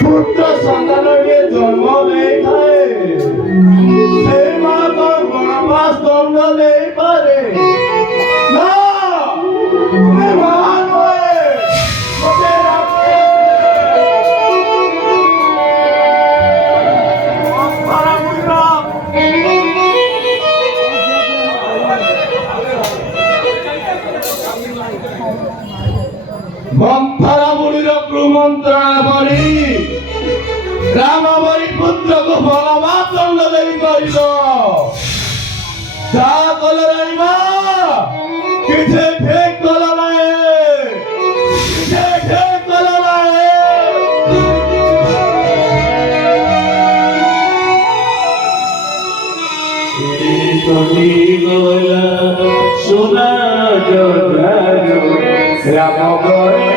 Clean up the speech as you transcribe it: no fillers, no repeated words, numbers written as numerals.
পুত্র সন্তানকে জন্ম দেইথায়ে সে মা তোর বনবাস দণ্ড দেইপারে না তুমি মহান হয়ে মতে রাখতে মন্থরা বুড়ির কুমন্ত্রণা করি রামাবরী পুত্রকে বনবাস দণ্ড দেই করিল যা কল রাইমা কিছু ঠিক কল নাই কিছু ঠিক কল নাই কলি গোলা সোনা জগালো রাম গরে